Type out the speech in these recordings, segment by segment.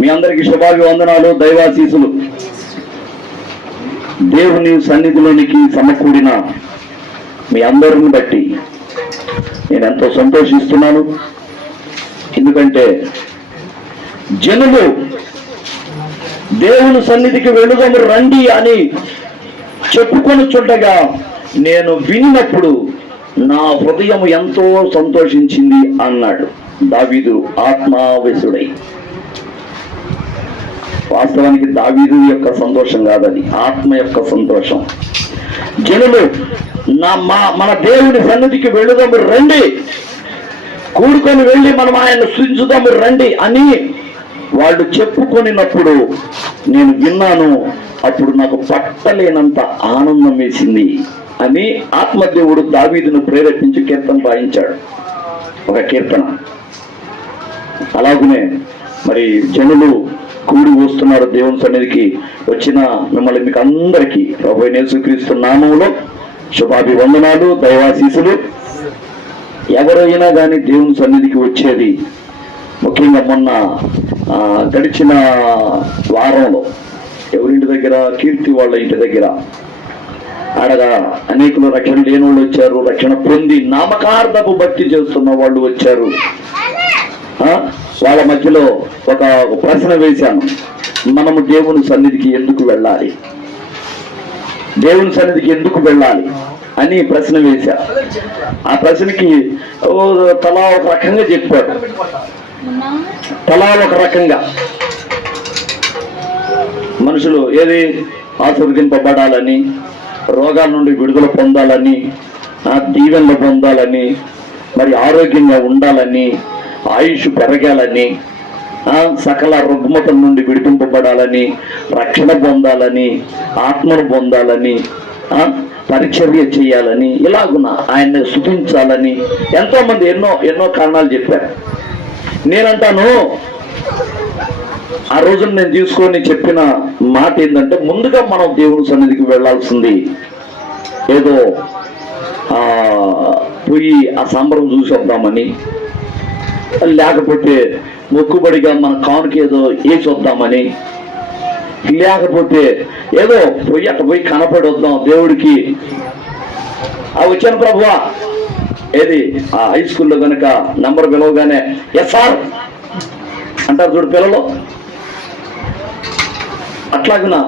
మీ అందరికీ శుభాభివందనాలు, దైవాశీసులు. దేవుని సన్నిధిలోనికి సమకూడిన మీ అందరిని బట్టి నేను ఎంతో సంతోషిస్తున్నాను. ఎందుకంటే జనులు దేవుని సన్నిధికి వెళుదాము రండి అని చెప్పుకొని చుట్టగా నేను విన్నప్పుడు నా హృదయం ఎంతో సంతోషించింది అన్నాడు దావీదు ఆత్మావేశుడై. వాస్తవానికి దావీదు యొక్క సంతోషం కాదది, ఆత్మ యొక్క సంతోషం. జనులు మన దేవుని సన్నిధికి వెళుదాము రండి, కూడుకొని వెళ్ళి మనం ఆయన స్తుతించుదాము రండి అని వాళ్ళు చెప్పుకొనినప్పుడు నేను విన్నాను. అప్పుడు నాకు పట్టలేనంత ఆనందం వేసింది అని ఆత్మదేవుడు దావీదును ప్రేరేపించి కీర్తన రాయించాడు, ఒక కీర్తన. అలాగనే మరి జనులు కూడి వస్తున్నారు దేవుని సన్నిధికి. వచ్చిన మిమ్మల్ని మీకు అందరికీ ప్రభువైన యేసుక్రీస్తు నామములో శుభాభివందనాలు, దైవాశీసులు. ఎవరైనా కానీ దేవుని సన్నిధికి వచ్చేది, ముఖ్యంగా మొన్న గడిచిన వారంలో ఎవరింటి దగ్గర, కీర్తి వాళ్ళ ఇంటి దగ్గర ఆడగా అనేకులు రక్షణ లేని వాళ్ళు వచ్చారు, రక్షణ పొంది నామకార్థపు భక్తి చేస్తున్న వాళ్ళు వచ్చారు. వాళ్ళ మధ్యలో ఒక ప్రశ్న వేశాను, మనము దేవుని సన్నిధికి ఎందుకు వెళ్ళాలి, దేవుని సన్నిధికి ఎందుకు వెళ్ళాలి అని ప్రశ్న వేశా. ఆ ప్రశ్నకి తలా ఒక రకంగా చెప్పాడు, తలా ఒక రకంగా. మనుషులు ఏది ఆశీర్వదింపబడాలని, రోగాల నుండి విడుదల పొందాలని, దీవెనలు పొందాలని, మరి ఆరోగ్యంగా ఉండాలని, ఆయుష్ పెరగాలని, సకల రుగ్మతల నుండి విడిపింపబడాలని, రక్షణ పొందాలని, ఆత్మను పొందాలని, పరిచర్య చేయాలని, ఇలాగున ఆయన్ని స్తుతించాలని ఎంతో మంది ఎన్నో కారణాలు చెప్పారు. నేనంటాను, ఆ రోజున నేను తీసుకొని చెప్పిన మాట ఏంటంటే, ముందుగా మనం దేవుని సన్నిధికి వెళ్లాల్సింది ఏదో పోయి ఆ సంబరం చూసి వద్దామని, లేకపోతే మొక్కుబడిగా మన కానుక ఏదో వేసి వద్దామని, లేకపోతే ఏదో పోయి కనపడి వద్దాం దేవుడికి. వచ్చాను ప్రభువా, ఏది ఆ హై స్కూల్లో కనుక నంబర్ పిలవగానే ఎస్ఆర్ అంటారు చూడు పిల్లలు, అట్లాగునా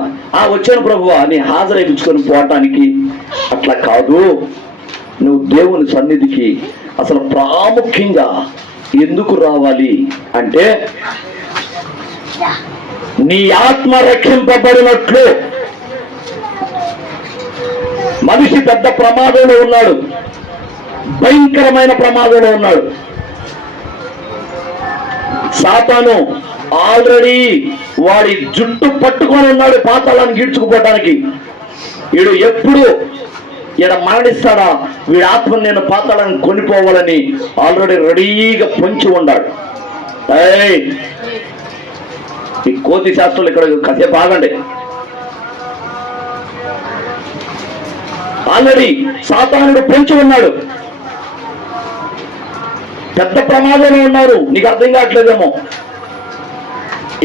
వచ్చాను ప్రభువా అని హాజరైపించుకొని పోవటానికి. అట్లా కాదు, నువ్వు దేవుని సన్నిధికి అసలు ప్రాముఖ్యంగా ఎందుకు రావాలి అంటే, నీ ఆత్మ రక్షింపబడినట్లు. మనిషి పెద్ద ప్రమాదంలో ఉన్నాడు, భయంకరమైన ప్రమాదంలో ఉన్నాడు. సాతాను ఆల్రెడీ వాడి జుట్టు పట్టుకొని ఉన్నాడు పాతాళాన్ని గీడ్చుకుపోవటానికి. వీడు ఎప్పుడు ఈడ మరణిస్తాడా, వీడి ఆత్మను నేను పాతాళాన్ని కొనిపోవాలని ఆల్రెడీ రెడీగా పొంచి ఉన్నాడు. ఈ కోతి శాస్త్రాలు ఇక్కడ కాసేపు ఆగండి. ఆల్రెడీ సాతానుడు పొంచి ఉన్నాడు, పెద్ద ప్రమాదంలో ఉన్నారు. నీకు అర్థం కావట్లేదేమో.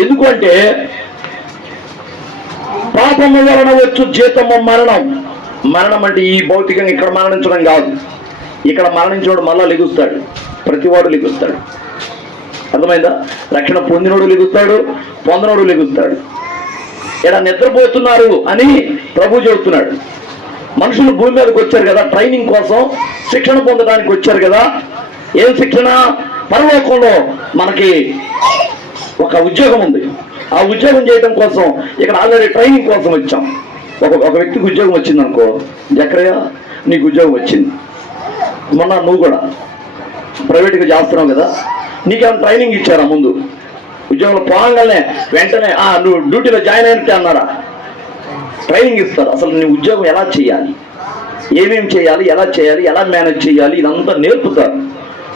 ఎందుకంటే పాపము వలన వచ్చు జీతము మరణం. మరణం అంటే ఈ భౌతికంగా ఇక్కడ మరణించడం కాదు. ఇక్కడ మరణించినోడు మళ్ళా లెగుస్తాడు, ప్రతివాడు లెగుస్తాడు. అర్థమైందా? రక్షణ పొందినోడు లెగుస్తాడు, పొందనోడు లెగుస్తాడు. ఇక్కడ నిద్రపోతున్నారు అని ప్రభు చెబుతున్నాడు. మనుషులు భూమి మీదకి వచ్చారు కదా, ట్రైనింగ్ కోసం శిక్షణ పొందడానికి వచ్చారు కదా. ఏం శిక్షణ? పరలోకంలో మనకి ఒక ఉద్యోగం ఉంది. ఆ ఉద్యోగం చేయడం కోసం ఇక్కడ ఆల్రెడీ ట్రైనింగ్ కోసం వచ్చాం. ఒక వ్యక్తికి ఉద్యోగం వచ్చింది అనుకో, జక్రయ్య నీకు ఉద్యోగం వచ్చింది, మొన్న నువ్వు కూడా ప్రైవేట్గా చేస్తున్నావు కదా, నీకేమైనా ట్రైనింగ్ ఇచ్చారా? ముందు ఉద్యోగంలో పోగానే వెంటనే నువ్వు డ్యూటీలో జాయిన్ అయినట్టే అన్నారా? ట్రైనింగ్ ఇస్తారు. అసలు నీ ఉద్యోగం ఎలా చేయాలి, ఏమేమి చేయాలి, ఎలా చేయాలి, ఎలా మేనేజ్ చేయాలి, ఇదంతా నేర్పుతారు.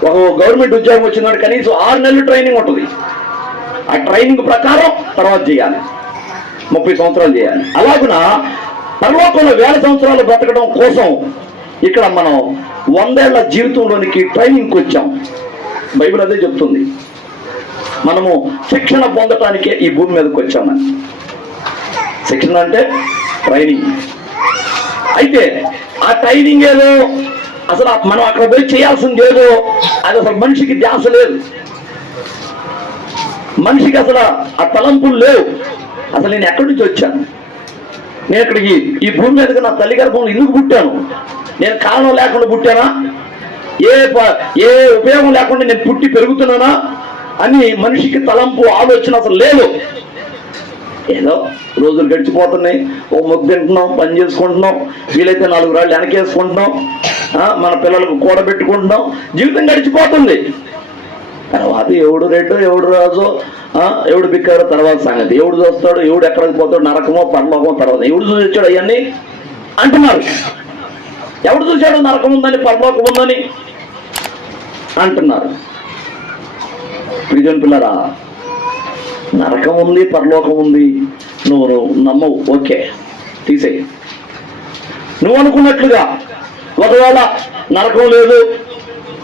ఒక గవర్నమెంట్ ఉద్యోగం వచ్చిందంటే కనీసం 6 నెలలు ట్రైనింగ్ ఉంటుంది. ఆ ట్రైనింగ్ ప్రకారం తర్వాత చేయాలి, 30 సంవత్సరాలు చేయాలి. అలాగున పరలోకంలో 1000 సంవత్సరాలు బ్రతకడం కోసం ఇక్కడ మనం 100 ఏళ్ల జీవితంలోనికి ట్రైనింగ్కి వచ్చాం. బైబిల్ అదే చెప్తుంది. మనము శిక్షణ పొందటానికే ఈ భూమి మీదకి వచ్చామని. శిక్షణ అంటే ట్రైనింగ్. అయితే ఆ ట్రైనింగ్ ఏదో అసలు మనం అక్కడ పోయి చేయాల్సింది ఏదో అది అసలు మనిషికి ధ్యాస లేదు, మనిషికి అసలు ఆ తలంపులు లేవు. అసలు నేను ఎక్కడి నుంచి వచ్చాను, నేను ఇక్కడికి ఈ భూమి మీదకి నా తల్లి గర్భంలో ఎందుకు పుట్టాను, నేను కారణం లేకుండా పుట్టానా, ఏ ఉపయోగం లేకుండా నేను పుట్టి పెరుగుతున్నానా అని మనిషికి తలంపు ఆలోచన అసలు లేదు. ఏదో రోజులు గడిచిపోతున్నాయి, ఓ ముద్దు తింటున్నాం, పని చేసుకుంటున్నాం, వీలైతే 4 రాళ్ళు వెనకేసుకుంటున్నాం, మన పిల్లలకు కూడబెట్టుకుంటున్నాం, జీవితం గడిచిపోతుంది. తర్వాత ఎవడు రెడ్డు ఎవడు రాజు ఎవడు బిక్కాడో తర్వాత సంగతి, ఎవడు చూస్తాడు, ఎవడు ఎక్కడికి పోతాడు, నరకమో పరలోకమో తర్వాత ఎవడు చూసి వచ్చాడు అవన్నీ అంటున్నారు. ఎవడు చూశాడు నరకం ఉందని పరలోకం ఉందని అంటున్నారు. ప్రియమైన పిల్లరా, నరకం ఉంది పరలోకం ఉంది నువ్వు నమ్మవు, ఓకే తీసేయి. నువ్వు అనుకున్నట్లుగా ఒకవేళ నరకం లేదు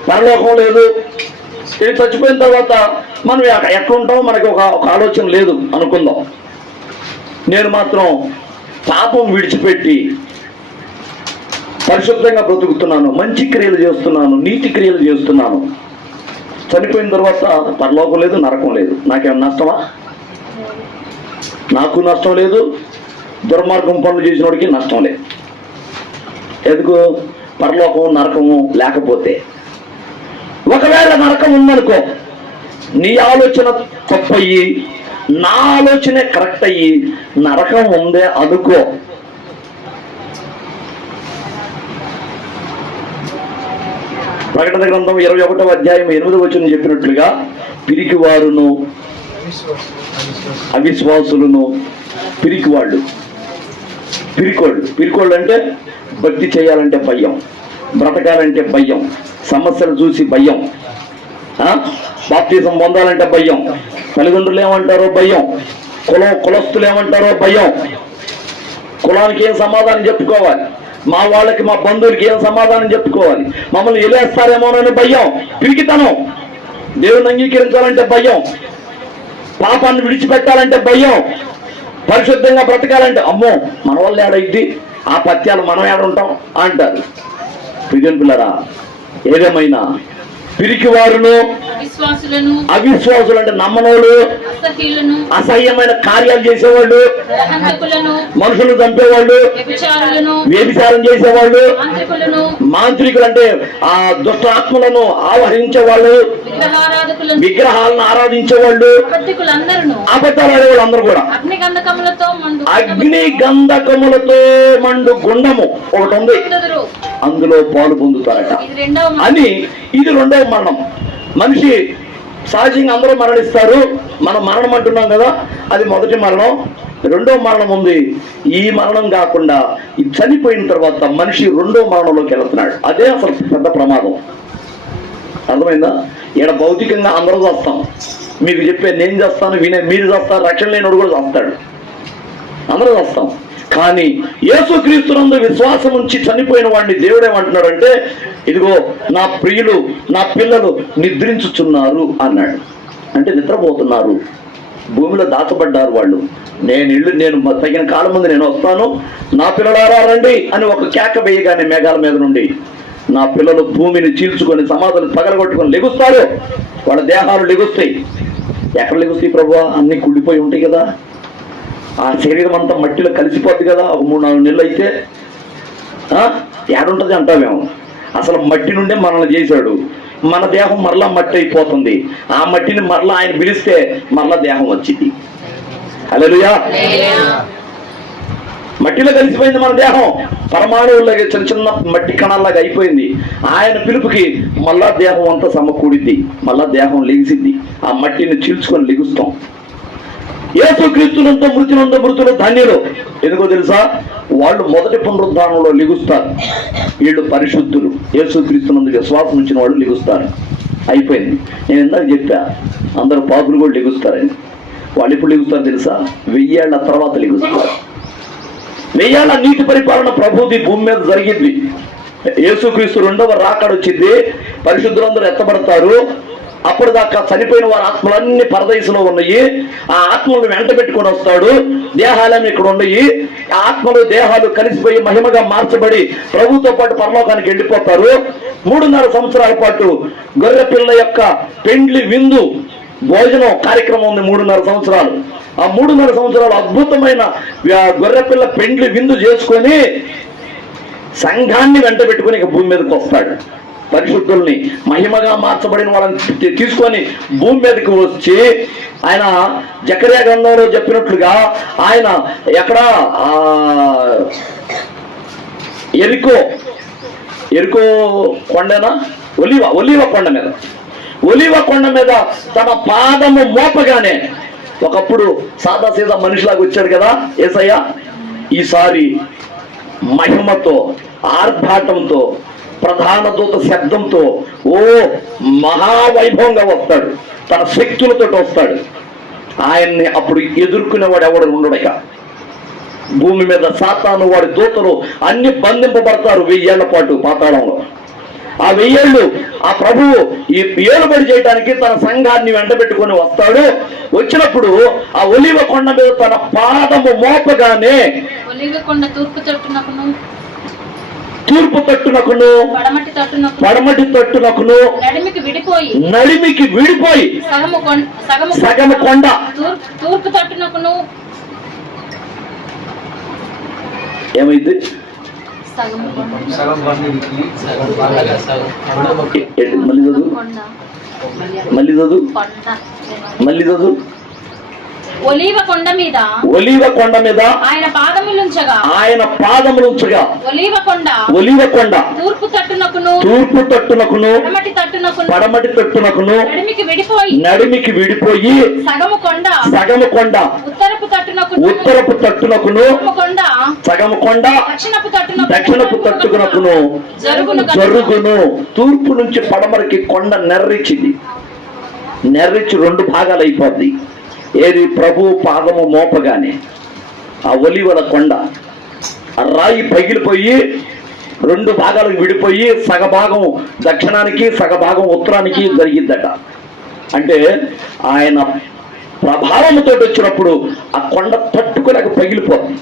పరలోకం లేదు, ఇది చచ్చిపోయిన తర్వాత మనం ఎక్కడ ఉంటామో మనకి ఒక ఆలోచన లేదు అనుకుందాం. నేను మాత్రం పాపం విడిచిపెట్టి పరిశుద్ధంగా బ్రతుకుతున్నాను, మంచి క్రియలు చేస్తున్నాను, నీతి క్రియలు చేస్తున్నాను. చనిపోయిన తర్వాత పరలోకం లేదు నరకం లేదు, నాకేమైనా నష్టమా? నాకు నష్టం లేదు, దుర్మార్గం పనులు చేసిన వాడికి నష్టం లేదు. ఎందుకు? పరలోకం నరకము లేకపోతే. ఒకవేళ నరకం ఉందనుకో, నీ ఆలోచన తప్పయ్యి నా ఆలోచనే కరెక్ట్ అయ్యి నరకం ఉందే అనుకో, ప్రకటన గ్రంథం 21వ అధ్యాయం 8వ వచనం చెప్పినట్లుగా పిరికివారును అవిశ్వాసులను పిరికివాళ్ళు అంటే భక్తి చేయాలంటే భయం, బ్రతకాలంటే భయం, సమస్యలు చూసి భయం, బాప్తిజం పొందాలంటే భయం, తల్లిదండ్రులు ఏమంటారో భయం, కులస్తులు ఏమంటారో భయం, కులానికి ఏం సమాధానం చెప్పుకోవాలి, మా వాళ్ళకి మా బంధువులకి ఏం సమాధానం చెప్పుకోవాలి, మమ్మల్ని ఎలేస్తారేమోనని భయం, పిరికితనం, దేవుని అంగీకరించాలంటే భయం, పాపాన్ని విడిచిపెట్టాలంటే భయం, పరిశుద్ధంగా బ్రతకాలంటే అమ్మో మన వాళ్ళు ఏడైద్ది, ఆ పత్యాలు మనం ఏడుంటాం అంటారు. ప్రియమైన పిల్లరా, ఏదేమైనా పిరికివారును అవిశ్వాసులు అంటే నమ్మనోళ్ళు, అసహ్యమైన కార్యాలు చేసేవాళ్ళు, మనుషులు చంపేవాళ్ళు, వ్యభిచారం చేసేవాళ్ళు, మాంత్రికులు అంటే ఆ దుష్ట ఆత్మలను ఆవహించేవాళ్ళు, విగ్రహాలను ఆరాధించేవాళ్ళు, అబద్ధాలు ఆడేవాళ్ళు అందరూ కూడా అగ్ని గంధకములతో మండు గుండము ఒకటి ఉంది, అందులో పాలు పొందుతారట అని. ఇది 2వ మరణం. మనిషి సహజంగా అందరూ మరణిస్తారు, మనం మరణం అంటున్నాం కదా, అది మొదటి మరణం. 2వ మరణం ఉంది. ఈ మరణం కాకుండా ఇది చనిపోయిన తర్వాత మనిషి 2వ మరణంలోకి వెళ్తున్నాడు. అదే అసలు పెద్ద ప్రమాదం. అర్థమైందా? ఈడ భౌతికంగా అందరూ చేస్తాం, మీకు చెప్పే నేను చేస్తాను, మీరు చేస్తారు, రక్షణ లేనివాడు కూడా చేస్తాడు, అందరూ చేస్తాం. కానీ యేసుక్రీస్తునందు విశ్వాసం ఉంచి చనిపోయిన వాడిని దేవుడు ఏమంటున్నాడంటే, ఇదిగో నా ప్రియులు నా పిల్లలు నిద్రించుచున్నారు అన్నాడు. అంటే నిద్రపోతున్నారు, భూమిలో దాచబడ్డారు వాళ్ళు. నేను తగిన కాలం ముందు నేను వస్తాను, నా పిల్లలారా రండి అని ఒక కేక వేయగానే మేఘాల మీద నుండి నా పిల్లలు భూమిని చీల్చుకొని సమాధులు పగలగొట్టుకొని లెగుస్తారు, వాళ్ళ దేహాలు లెగుస్తాయి. ఎక్కడ లెగుస్తాయి ప్రభు? అన్ని కుళ్ళిపోయి ఉంటాయి కదా, ఆ శరీరం అంతా మట్టిలో కలిసిపోద్ది కదా, ఒక 3-4 నెలలు అయితే ఏడుంటుంది అంటామేమో. అసలు మట్టి నుండే మనల్ని చేశాడు, మన దేహం మరలా మట్టి అయిపోతుంది, ఆ మట్టిని మరలా ఆయన పిలిస్తే మరలా దేహం వచ్చింది. హల్లెలూయా. మట్టిలో కలిసిపోయింది మన దేహం, పరమాణువులాగా చిన్న చిన్న మట్టి కణాల్లాగా అయిపోయింది. ఆయన పిలుపుకి మళ్ళా దేహం అంతా సమకూడిద్ది, మళ్ళా దేహం లెగిసిద్ది, ఆ మట్టిని చీల్చుకొని లెగుస్తాం. యేసుక్రీస్తునంత మృతులు ధన్యులు. ఎందుకో తెలుసా? వాళ్ళు మొదటి పునరుద్ధానంలో లెగుస్తారు. వీళ్ళు పరిశుద్ధులు, యేసుక్రీస్తునందు విశ్వాసం ఉంచిన వాళ్ళు లెగుస్తారు. అయిపోయింది. నేను ఇందాక చెప్పా, అందరూ పాపులు కూడా లెగుస్తారని. వాళ్ళు ఎప్పుడు లెగుస్తారు తెలుసా? 1000 ఏళ్ల తర్వాత లెగుస్తారు. 1000 ఏళ్ల నీతి పరిపాలన ప్రభుది భూమి మీద జరిగింది. యేసుక్రీస్తు 2వ రాకడ వచ్చింది, పరిశుద్ధులందరూ ఎత్తబడతారు. అప్పుడు దాకా చనిపోయిన వారి ఆత్మలన్నీ పరదేశంలో ఉన్నాయి. ఆ ఆత్మలను వెంట పెట్టుకొని వస్తాడు. దేహాలన్నీ ఇక్కడ ఉన్నాయి. ఆత్మలు దేహాలు కలిసిపోయి మహిమగా మార్చబడి ప్రభుతో పాటు పరలోకానికి వెళ్ళిపోతారు. 3.5 సంవత్సరాల పాటు గొర్రె పిల్ల యొక్క పెండ్లి విందు భోజనం కార్యక్రమం ఉంది. 3.5 సంవత్సరాలు. ఆ 3.5 సంవత్సరాలు అద్భుతమైన గొర్రెపిల్ల పెండ్లి విందు చేసుకొని సంఘాన్ని వెంట పెట్టుకుని ఇక భూమి మీదకి వస్తాడు. పరిశుద్ధుల్ని మహిమగా మార్చబడిన వాళ్ళని తీసుకొని భూమి మీదకి వచ్చి ఆయన జకర్యా గ్రంథంలో చెప్పినట్లుగా ఆయన ఎక్కడ ఎరుకో కొండనా ఒలీవ కొండ మీద తన పాదము మోపగానే, ఒకప్పుడు సాదా సీదా మనిషిలాగా వచ్చాడు కదా యేసయ్య, ఈసారి మహిమతో ఆర్భాటంతో ప్రధాన దూత శబ్దంతో మహావైభవంగా వస్తాడు. తన శక్తులతో వస్తాడు. ఆయన్ని అప్పుడు ఎదుర్కొనేవాడు ఎవడు ఉండడక. భూమి మీద సాతాను వాడి దూతలు అన్ని బంధింపబడతారు 1000 ఏళ్ల పాటు పాతాళంలో. ఆ 1000 ఏళ్ళు ఆ ప్రభువు ఈ ఏలుబడి చేయడానికి తన సంఘాన్ని వెంట పెట్టుకొని వస్తాడు. వచ్చినప్పుడు ఆ ఒలీవ కొండ మీద తన పాదము మోపగానే తూర్పు తట్టునకును పడమటి తట్టునకును నడిమికి విడిపోయి సగము కొండ తూర్పు తట్టునకును ఏమైంది? మళ్ళీ చదువు. ఒలీవ కొండ మీద ఆయన పాదములుంచగా ఒలీవ కొండ తూర్పు తట్టునకును పడమటి తట్టునకును నడిమికి విడిపోయి సగము కొండ ఉత్తరపు తట్టునకును సగము కొండ దక్షిణపు తట్టునకును జరుగును. తూర్పు నుంచి పడమరికి కొండ నెర్రిచ్చి 2 భాగాలు అయిపోద్ది. ఏది? ప్రభు పాదము మోపగానే ఆ ఒలీవల కొండ ఆ రాయి పగిలిపోయి 2 భాగాలకు విడిపోయి సగభాగం దక్షిణానికి సగభాగం ఉత్తరానికి జరిగిద్దట. అంటే ఆయన ప్రభావంతో వచ్చినప్పుడు ఆ కొండ తట్టుకోలేక పగిలిపోతుంది.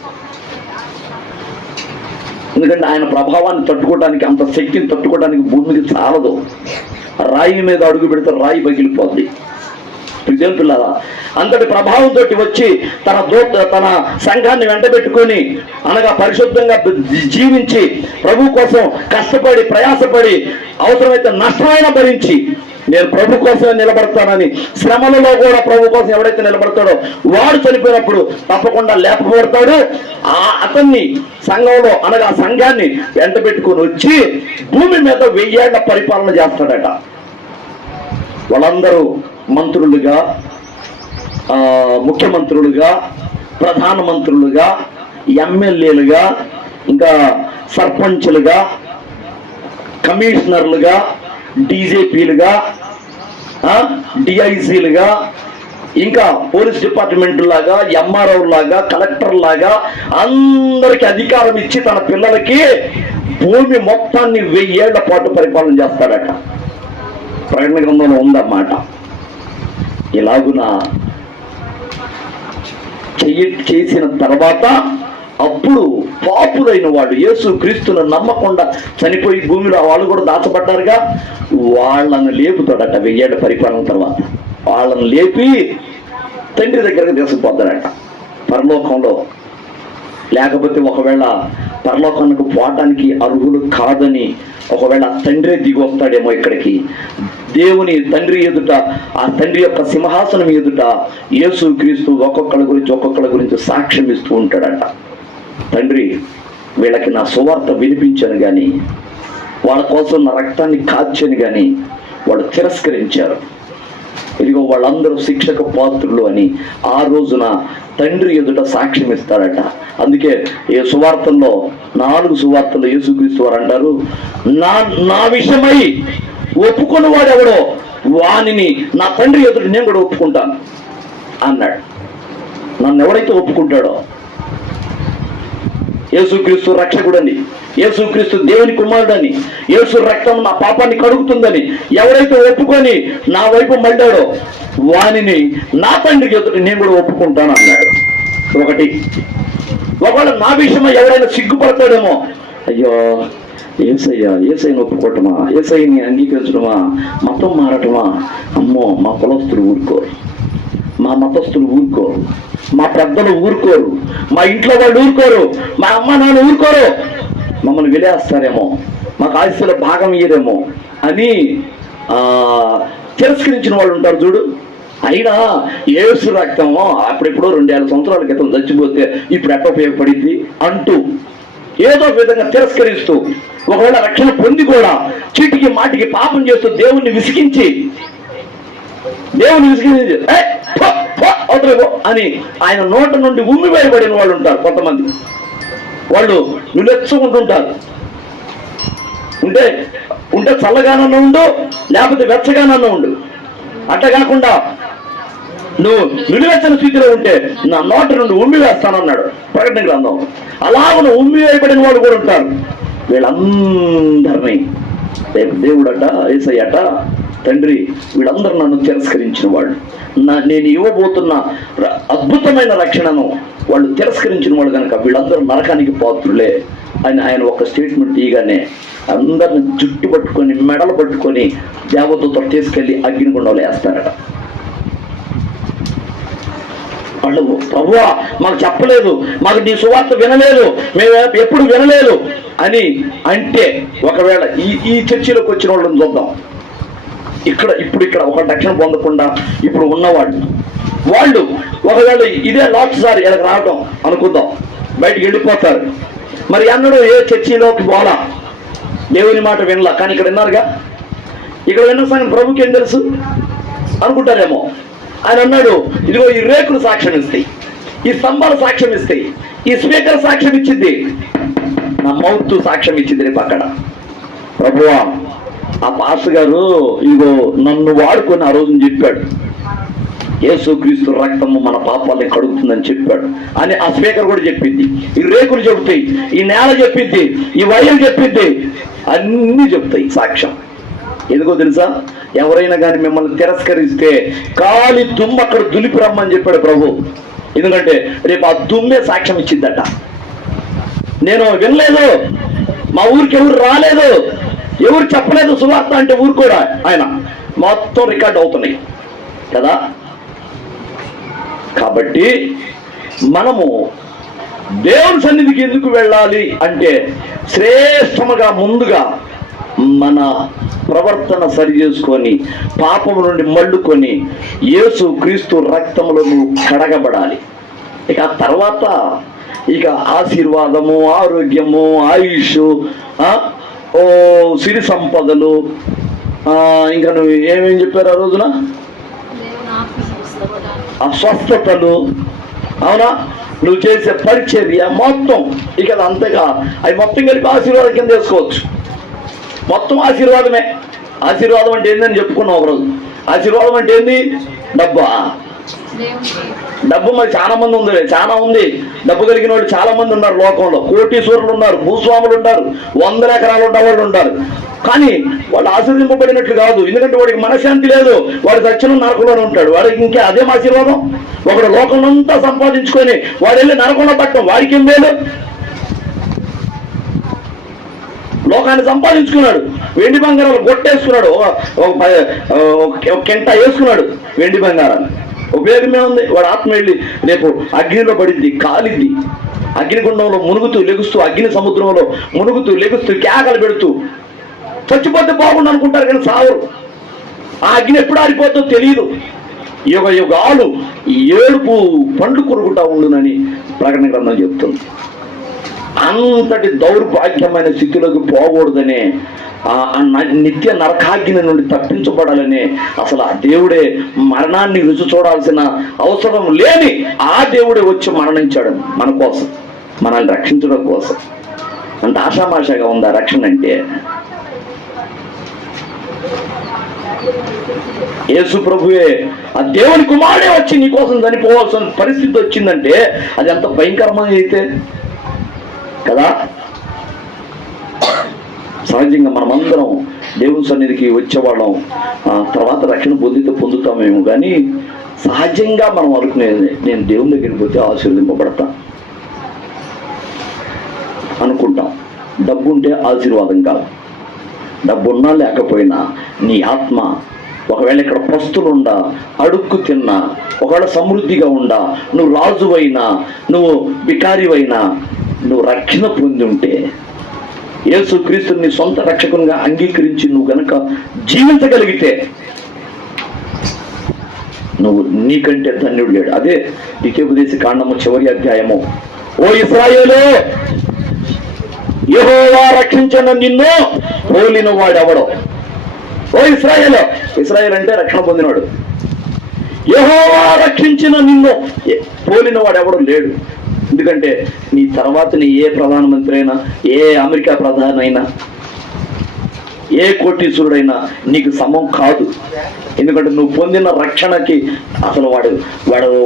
ఎందుకంటే ఆయన ప్రభావాన్ని తట్టుకోవడానికి, అంత శక్తిని తట్టుకోవడానికి భూమికి చాలదు. రాయి మీద అడుగు పెడితే రాయి పగిలిపోద్ది. పిల్లల అంతటి ప్రభావంతో వచ్చి తన సంఘాన్ని వెంట పెట్టుకొని అనగా పరిశుద్ధంగా జీవించి ప్రభు కోసం కష్టపడి ప్రయాసపడి అవసరమైతే నష్టమైన భరించి నేను ప్రభు కోసమే నిలబడతానని శ్రమలలో కూడా ప్రభు కోసం ఎవడైతే నిలబడతాడో వాడు చనిపోయినప్పుడు తప్పకుండా లేపబడతాడు. అతన్ని సంఘంలో అనగా సంఘాన్ని వెంట పెట్టుకొని వచ్చి భూమి మీద 1000 ఏళ్ల పరిపాలన చేస్తాడట. వాళ్ళందరూ మంత్రులుగా, ముఖ్యమంత్రులుగా, ప్రధానమంత్రులుగా, ఎమ్మెల్యేలుగా, ఇంకా సర్పంచులుగా, కమిషనర్లుగా, డీజేపీలుగా, డిఐసీలుగా, ఇంకా పోలీస్ డిపార్ట్మెంట్ లాగా, ఎంఆర్ఓ లాగా, కలెక్టర్ లాగా అందరికి అధికారం ఇచ్చి తన పిల్లలకి భూమి మొత్తాన్ని 1000 ఏళ్ల పాటు పరిపాలన చేస్తాడట. ప్రకటన గ్రంథంలో ఉందన్నమాట. ఇలాగున చేసిన తర్వాత అప్పుడు పాపులైన వాడు, యేసు క్రీస్తును నమ్మకుండా చనిపోయి భూమిలో వాళ్ళు కూడా దాచబడ్డారుగా, వాళ్ళను లేపుతాడట. 1000 ఏళ్ల పరిపాలన తర్వాత వాళ్ళను లేపి తండ్రి దగ్గరకు తీసుకుపోతాడట పరలోకంలో. లేకపోతే ఒకవేళ పరలోకానికి పోవటానికి అర్హులు కాదని ఒకవేళ తండ్రే దిగి వస్తాడేమో ఇక్కడికి. దేవుని తండ్రి ఎదుట, ఆ తండ్రి యొక్క సింహాసనం ఎదుట యేసు క్రీస్తు ఒక్కొక్కళ్ళ గురించి సాక్ష్యం ఇస్తూ ఉంటాడట. తండ్రి, వీళ్ళకి నా సువార్త వినిపించాను కానీ, వాళ్ళ కోసం నా రక్తాన్ని కాల్చాను కానీ వాళ్ళు తిరస్కరించారు. ఇదిగో వాళ్ళందరూ శిక్షక పాత్రులు అని ఆ రోజున తండ్రి ఎదుట సాక్ష్యం ఇస్తాడట. అందుకే ఏ సువార్తల్లో 4 సువార్తల్లో యేసుక్రీస్తు వారు అంటారు, నా విషయమై ఒప్పుకున్న వాడెవడో వానిని నా తండ్రి ఎదుట నేను కూడా ఒప్పుకుంటాను అన్నాడు. నన్ను ఎవడైతే ఒప్పుకుంటాడో, యేసుక్రీస్తు రక్షకుడని యేసుక్రీస్తు దేవుని కుమారుడని, యేసు రక్తం నా పాపాన్ని కడుగుతుందని ఎవరైతే ఒప్పుకొని నా వైపు మళ్ళాడో వానిని నా తండ్రికి ఎదుట నేను కూడా ఒప్పుకుంటాను అన్నాడు. ఒకటి, ఒకవేళ నా విషయమా ఎవరైనా సిగ్గుపడతాడేమో, అయ్యో ఏసైని ఒప్పుకోవటమా, ఏసైని అంగీకరించడమా, మతం మారటమా, అమ్మో మా కులస్తులు ఊరుకోరు, మా మతస్థులు ఊరుకోరు, మా పెద్దలు ఊరుకోరు, మా ఇంట్లో వాళ్ళు ఊరుకోరు, మా అమ్మ నాన్న ఊరుకోరు, మమ్మల్ని విలేస్తారేమో, మాకు ఆస్తిలో భాగం ఇయ్యరేమో అని తిరస్కరించిన వాళ్ళు ఉంటారు చూడు. అయినా యేసు రక్తము అప్పుడెప్పుడో 2000 సంవత్సరాల క్రితం చచ్చిపోతే ఇప్పుడు ఎట్లా ఉపయోగపడింది అంటూ ఏదో విధంగా తిరస్కరిస్తూ, ఒకవేళ రక్షణ పొంది కూడా చీటికి మాటికి పాపం చేస్తూ దేవుణ్ణి విసిగించి అవతలేవో అని ఆయన నోట నుండి ఉమ్మివేయబడిన వాళ్ళు ఉంటారు. కొంతమంది వాళ్ళు నిలెచ్చుకుంటుంటారు. ఉంటే చల్లగానన్నా ఉండు, లేకపోతే వెచ్చగానన్నా ఉండు. అట్లా కాకుండా నువ్వు నిలువెచ్చని స్థితిలో ఉంటే నా నోట నుండి ఉమ్మి వేస్తానన్నాడు ప్రకటన గ్రంథం. అలాగ ఉమ్మి వేయబడిన వాళ్ళు కూడా ఉంటారు. వీళ్ళందరినీ రేపు దేవుడట, యేసయ్యట, తండ్రి వీళ్ళందరూ నన్ను తిరస్కరించిన వాళ్ళు, నేను ఇవ్వబోతున్న అద్భుతమైన రక్షణను వాళ్ళు తిరస్కరించిన వాళ్ళు కనుక వీళ్ళందరూ నరకానికి పాత్రులే అని ఆయన ఒక స్టేట్మెంట్ ఇయగానే అందరిని జుట్టు పట్టుకొని మెడలు పట్టుకొని దేవదూతలు తీసుకెళ్లి అగ్నిగుండంలో వేస్తారట. వాళ్ళు ప్రభువా మాకు చెప్పలేదు, మాకు నీ సువార్త వినలేదు, మేము ఎప్పుడు వినలేదు అని అంటే, ఒకవేళ ఈ చర్చిలోకి వచ్చిన వాళ్ళని చూద్దాం. ఇక్కడ ఒక రక్షణ పొందకుండా ఇప్పుడు ఉన్నవాళ్ళు వాళ్ళు ఒకవేళ ఇదే లాస్ట్ సారి ఇలాగ రావటం అనుకుందాం, బయటికి వెళ్ళిపోతారు. మరి అన్నడు ఏ చర్చిలోకి పోలా, దేవుని మాట వినలా, కానీ ఇక్కడ విన్నారుగా. ఇక్కడ విన్న సంగతి ప్రభుకి ఏం తెలుసు అనుకుంటారేమో. ఆయన అన్నాడు, ఇదిగో ఈ రేకులు సాక్ష్యం ఇస్తాయి, ఈ స్తంభాలు సాక్ష్యం ఇస్తాయి, ఈ స్పీకర్ సాక్ష్యం ఇచ్చింది, నా మౌత్ సాక్ష్యం ఇచ్చింది రేపు అక్కడ. ప్రభువా ఆ పాస్టర్ గారు ఇదిగో నన్ను వాడుకొని ఆ రోజున చెప్పాడు, యేసుక్రీస్తు రక్తము మన పాపాలని కడుగుతుందని చెప్పాడు అని ఆ స్పీకర్ కూడా చెప్పింది. ఈ రేకులు చెబుతాయి, ఈ నేల చెప్పింది, ఈ వైర్లు చెప్పింది, అన్నీ చెప్తాయి సాక్ష్యం. ఎందుకో తెలుసా, ఎవరైనా కానీ మిమ్మల్ని తిరస్కరిస్తే కాలి దుమ్ము అక్కడ దులిపి రమ్మని చెప్పాడు ప్రభు. ఎందుకంటే రేపు ఆ దుమ్మే సాక్ష్యం ఇచ్చిందట. నేను వినలేదు, మా ఊరికి ఎవరు రాలేదు, ఎవరు చెప్పలేదు సువార్త అంటే ఊరు కూడా ఆయన మొత్తం రికార్డ్ అవుతున్నాయి కదా. కాబట్టి మనము దేవుని సన్నిధికి ఎందుకు వెళ్ళాలి అంటే, శ్రేష్టముగా ముందుగా మన ప్రవర్తన సరి చేసుకొని పాపము నుండి మళ్ళుకొని యేసు క్రీస్తు రక్తములో నువ్వు కడగబడాలి. ఇక ఆ తర్వాత ఇక ఆశీర్వాదము, ఆరోగ్యము, ఆయుష్, సిరి సంపదలు, ఇంకా నువ్వు ఏమేం చెప్పారు ఆ రోజున, ఆ స్వస్థతలు, అవునా, నువ్వు చేసే పరిచర్య మొత్తం ఇక అంతగా అవి మొత్తం కలిపి ఆశీర్వాదం కింద చేసుకోవచ్చు. మొత్తం ఆశీర్వాదమే. ఆశీర్వాదం అంటే ఏందని చెప్పుకున్నావు ఒకరోజు. ఆశీర్వాదం అంటే ఏంది? డబ్బా. డబ్బు మరి చాలా మంది ఉంది, చాలా ఉంది. డబ్బు కలిగిన వాళ్ళు చాలా మంది ఉన్నారు లోకంలో. కోటీశ్వరులు ఉన్నారు, భూస్వాములు ఉన్నారు, 100 ఎకరాలు ఉన్న వాళ్ళు ఉన్నారు. కానీ వాళ్ళు ఆశీర్వదింపబడినట్లు కాదు. ఎందుకంటే వాడికి మనశ్శాంతి లేదు, వాడు సత్యం నరకంలోనే ఉంటాడు. వాడికి ఇంకా అదేం ఆశీర్వాదం? ఒకడు లోకంలో సంపాదించుకొని వాడు వెళ్ళి నరకంలో పట్టడం వాడికి ఏం లేదు. లోకాన్ని సంపాదించుకున్నాడు, వెండి బంగారాలు కొట్టేసుకున్నాడు, ఒక కెంట వేసుకున్నాడు వెండి బంగారాలు. ఉపయోగమే ఉంది? వాడు ఆత్మ వెళ్ళి రేపు అగ్నిలో పడింది, కాలింది, అగ్నిగుండంలో మునుగుతూ లెగుస్తూ, అగ్ని సముద్రంలో మునుగుతూ లెగుస్తూ కేకలు పెడుతూ చచ్చిపోతే బాగుండు అనుకుంటారు, కానీ సావు. ఆ అగ్ని ఎప్పుడు ఆరిపోతుందో తెలియదు. యుగ యుగాలు ఏడుపు పండ్లు కొరుకుంటా ఉండునని ప్రకటన గ్రంథం చెప్తుంది. అంతటి దౌర్భాగ్యమైన స్థితిలోకి పోకూడదనే, నిత్య నరకాగ్ని నుండి తప్పించబడాలనే, అసలు ఆ దేవుడే మరణాన్ని రుచి చూడాల్సిన అవసరం లేని ఆ దేవుడే వచ్చి మరణించాడు మన కోసం, మనల్ని రక్షించడం కోసం. అంత ఆషామాషాగా ఉందా రక్షణ అంటే? యేసు ప్రభువే, ఆ దేవుని కుమారుడే వచ్చి నీ కోసం చనిపోవాల్సిన పరిస్థితి వచ్చిందంటే అది ఎంత భయంకరమైన అయితే కదా. సహజంగా మనమందరం దేవుని సన్నిధికి వచ్చేవాళ్ళం, తర్వాత రక్షణ పొందుతామేమో, కానీ సహజంగా మనం అనుకునేది నేను దేవుని దగ్గరికి పోతే ఆశీర్వదింపబడతా అనుకుంటాం. డబ్బు ఉంటే ఆశీర్వాదం కాదు. డబ్బు ఉన్నా లేకపోయినా నీ ఆత్మ ఒకవేళ ఇక్కడ పస్తులుండా, అడుక్కు తిన్నా, ఒకవేళ సమృద్ధిగా ఉండా, నువ్వు రాజువైనా, నువ్వు బికారివైనా, నువ్వు రక్షణ పొంది ఉంటే, యేసుక్రీస్తుని నీ సొంత రక్షకునిగా అంగీకరించి నువ్వు గనక జీవించగలిగితే నువ్వు నీకంటే ధన్యుడు లేడు. అదే ద్వితీయోపదేశ కాండము చివరి అధ్యాయము. ఓ ఇశ్రాయేలు, యెహోవా రక్షించిన నిన్ను పోలిన వాడెవడో. ఓ ఇశ్రాయేలు, ఇశ్రాయేల్ అంటే రక్షణ పొందినవాడు. యెహోవా రక్షించిన నిన్ను పోలిన వాడెవడో లేడు. ఎందుకంటే నీ తర్వాత నీ ఏ ప్రధానమంత్రి అయినా, ఏ అమెరికా ప్రధాని అయినా, ఏ కోటీశ్వరుడైనా నీకు సమం కాదు. ఎందుకంటే నువ్వు పొందిన రక్షణకి అసలు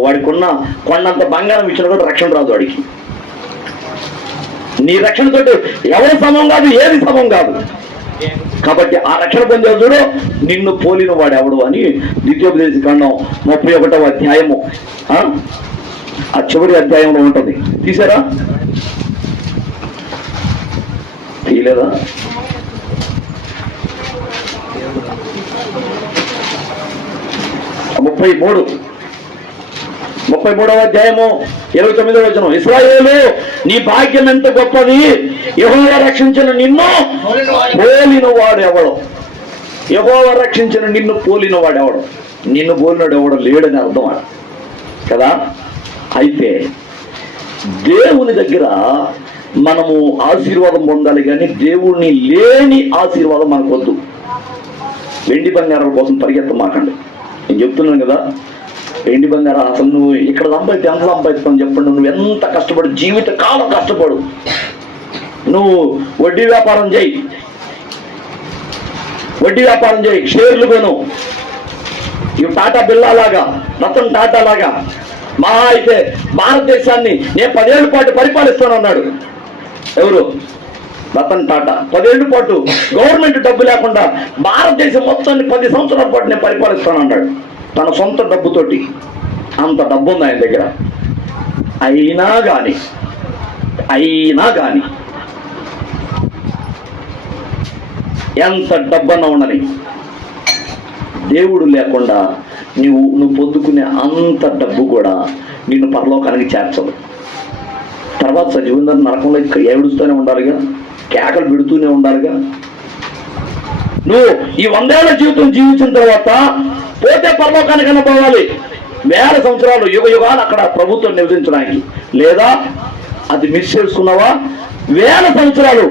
వాడికి ఉన్న కొండంత బంగారం ఇచ్చినా కూడా రక్షణ రాదు వాడికి. నీ రక్షణతో ఎవరి సమం కాదు, ఏది సమం కాదు. కాబట్టి ఆ రక్షణ పొందే చూడు నిన్ను పోలిన వాడు ఎవడు అని ద్వితీయోపదేశ కాండం 31వ అధ్యాయము ఆ చివరి అధ్యాయంలో ఉంటుంది. తీసారా? తీయలేదా? ముప్పై 33వ అధ్యాయము 29వ వచనం. ఇశ్రాయేలు, నీ భాగ్యం ఎంత గొప్పది, యెహోవా రక్షించిన నిన్ను పోలిన వాడు ఎవడో. యెహోవా రక్షించిన నిన్ను పోలిన వాడు ఎవడో. నిన్ను పోలినాడు ఎవడో లేడని అర్థం కదా. అయితే దేవుని దగ్గర మనము ఆశీర్వాదం పొందాలి, కానీ దేవుణ్ణి లేని ఆశీర్వాదం మనకు వద్దు. వెండి బంగారం కోసం పరిగెత్తమాకండి. నేను చెప్తున్నాను కదా, వెండి బంగారం అసలు నువ్వు ఇక్కడ సంపాదిస్తే ఎంత సంపాదిస్తావు చెప్పండి. నువ్వు ఎంత కష్టపడు, జీవిత కాలం కష్టపడు, నువ్వు వడ్డీ వ్యాపారం చేయి, షేర్లు కొను. ఇవి టాటా బిర్లా లాగా, రతన్ టాటా లాగా. మహా అయితే భారతదేశాన్ని నేను 10 ఏళ్ల పాటు పరిపాలిస్తానన్నాడు. ఎవరు? రతన్ టాటా. 10 ఏళ్ల పాటు గవర్నమెంట్ డబ్బు లేకుండా భారతదేశం మొత్తాన్ని 10 సంవత్సరాల పాటు నేను పరిపాలిస్తానన్నాడు, తన సొంత డబ్బుతోటి. అంత డబ్బు ఉంది ఆయన దగ్గర. అయినా కానీ ఎంత డబ్బన్నా ఉండని, దేవుడు లేకుండా నువ్వు పొందుకునే అంత డబ్బు కూడా నిన్ను పరలోకానికి చేర్చదు. తర్వాత సజీవంగా నరకంలో ఏడుస్తూనే ఉండాలిగా, కేకలు పెడుతూనే ఉండాలిగా. నువ్వు ఈ 100 ఏళ్ల జీవితం జీవించిన తర్వాత పోతే పరలోకానికన్నా పోవాలి. 1000 సంవత్సరాలు యుగాలు అక్కడ ప్రభుత్వం నివసించడానికి, లేదా అది మిస్ చేసుకున్నావా 1000 సంవత్సరాలు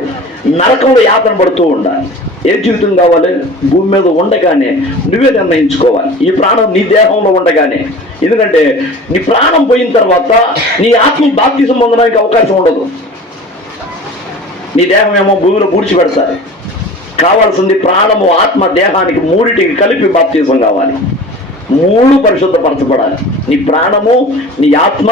నరకంలో యాతన పడుతూ ఉండాలి. ఏ జీవితం కావాలి? భూమి మీద ఉండగానే నువ్వే నిర్ణయించుకోవాలి. ఈ ప్రాణం నీ దేహంలో ఉండగానే. ఎందుకంటే నీ ప్రాణం పోయిన తర్వాత నీ ఆత్మ బాప్తిజం పొందడానికి అవకాశం ఉండదు. నీ దేహం ఏమో భూమిలో పూడ్చిపెడతారు. కావాల్సింది ప్రాణము, ఆత్మ, దేహానికి మూడిటికి కలిపి బాప్తిజం కావాలి. 3 పరిశుద్ధపరచబడాలి. నీ ప్రాణము, నీ ఆత్మ,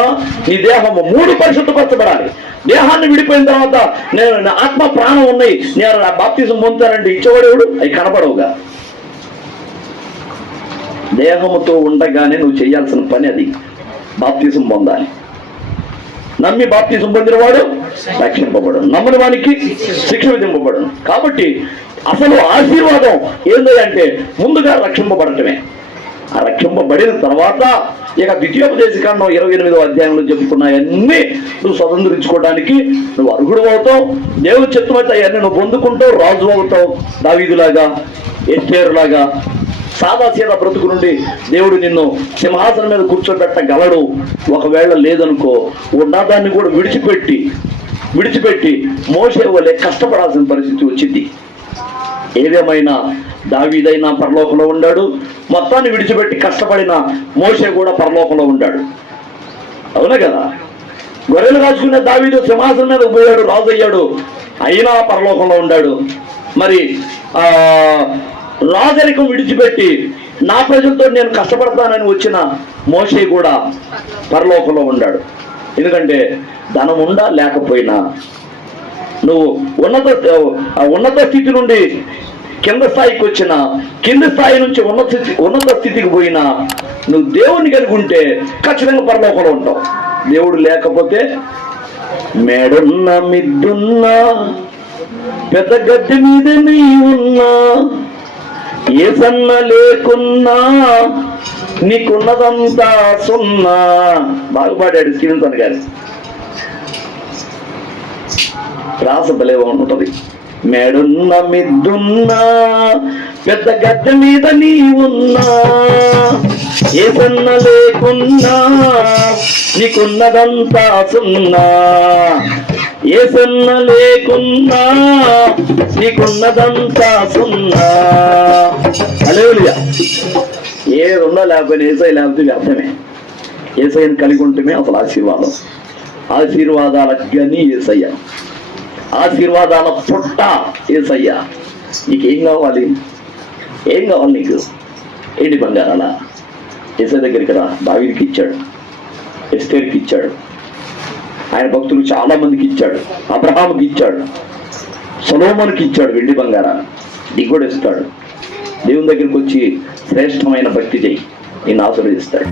నీ దేహము 3 పరిశుద్ధపరచబడాలి. దేహాన్ని విడిపోయిన తర్వాత నేను నా ఆత్మ ప్రాణం ఉన్నాయి, నేను నా బాప్తిజం పొందుతానంటే ఇచ్చేవాడేవాడు? అవి కనబడవుగా. దేహముతో ఉండగానే నువ్వు చేయాల్సిన పని అది, బాప్తిజం పొందాలి. నమ్మి బాప్తిజం పొందిన వాడు రక్షింపబడు, నమ్మని వానికి శిక్ష విధింపబడు. కాబట్టి అసలు ఆశీర్వాదం ఏంటంటే ముందుగా రక్షింపబడటమే. ఆ రక్షింపబడిన తర్వాత ఇక ద్వితీయోపదేశ కాండం 28వ అధ్యాయంలో చెప్పుకున్నాయన్నీ నువ్వు స్వతంత్రించుకోవడానికి నువ్వు అర్హుడు అవుతావు. దేవుని చిత్తమైతే అవన్నీ నువ్వు పొందుకుంటావు, రాజు అవుతావు. దావీదులాగా, ఎస్తేరులాగా సాదాసీదా బ్రతుకు నుండి దేవుడు నిన్ను సింహాసనం మీద కూర్చోబెట్టగలడు. ఒకవేళ లేదనుకో, ఉన్నదాన్ని కూడా విడిచిపెట్టి మోషే వలె కష్టపడాల్సిన పరిస్థితి వచ్చింది. ఏదేమైనా దావీదైనా పరలోకంలో ఉన్నాడు, మొత్తాన్ని విడిచిపెట్టి కష్టపడిన మోషే కూడా పరలోకంలో ఉన్నాడు. అవునా కదా? గొర్రెలు కాచుకునే దావీదు సింహాసనం మీద పోయాడు, రాజు అయ్యాడు, అయినా పరలోకంలో ఉన్నాడు. మరి రాజరికం విడిచిపెట్టి నా ప్రజలతో నేను కష్టపడతానని వచ్చిన మోషే కూడా పరలోకంలో ఉన్నాడు. ఎందుకంటే ధనం ఉండా లేకపోయినా నువ్వు ఉన్నత స్థితి నుండి కింద స్థాయికి వచ్చిన, కింద స్థాయి నుంచి ఉన్నత స్థితికి పోయినా నువ్వు దేవుని కలిగి ఉంటే ఖచ్చితంగా పరలోకంలో ఉంటావు. దేవుడు లేకపోతే మేడున్న మిద్దున్నా, పెద్ద గద్దె మీద నీ ఉన్నా, ఏ సన్న లేకున్నా నీకున్నదంతా సున్నా. బాగా పాడాడు శ్రీనివాసన్ గారు. రాస భలే ఉంటుంది. మేడున్న మిద్దున్నా, పెద్ద గద్దె మీద నీ ఉన్నా, ఏ సన్న లేకున్నా నీకున్నదంతా సున్నా. ఏ సన్న లేకున్నా నీకున్నదంతా సున్నా. హల్లెలూయా. ఏదున్నా లేకపోయినా ఏసై లేకపోతే వ్యర్థమే. ఏసైని కలిగి ఉంటమే అసలు ఆశీర్వాదం. ఆశీర్వాదాల గని ఏసయ్య, ఆశీర్వాదాల పుట్ట ఏసయ్య. నీకేం కావాలి? ఏం కావాలి నీకు? ఏంటి బంగారాలా? ఏసై దగ్గరికి రా. దావీదుకి ఇచ్చాడు, ఎస్తేరుకి ఇచ్చాడు, ఆయన భక్తులు చాలా మందికి ఇచ్చాడు, అబ్రహాముకి ఇచ్చాడు, సొలొమోనుకి ఇచ్చాడు వెండి బంగారాలు. నీకు కూడా ఇస్తాడు. దేవుని దగ్గరికి వచ్చి శ్రేష్టమైన భక్తి చేయి, నిన్ను ఆశీర్వదిస్తాడు.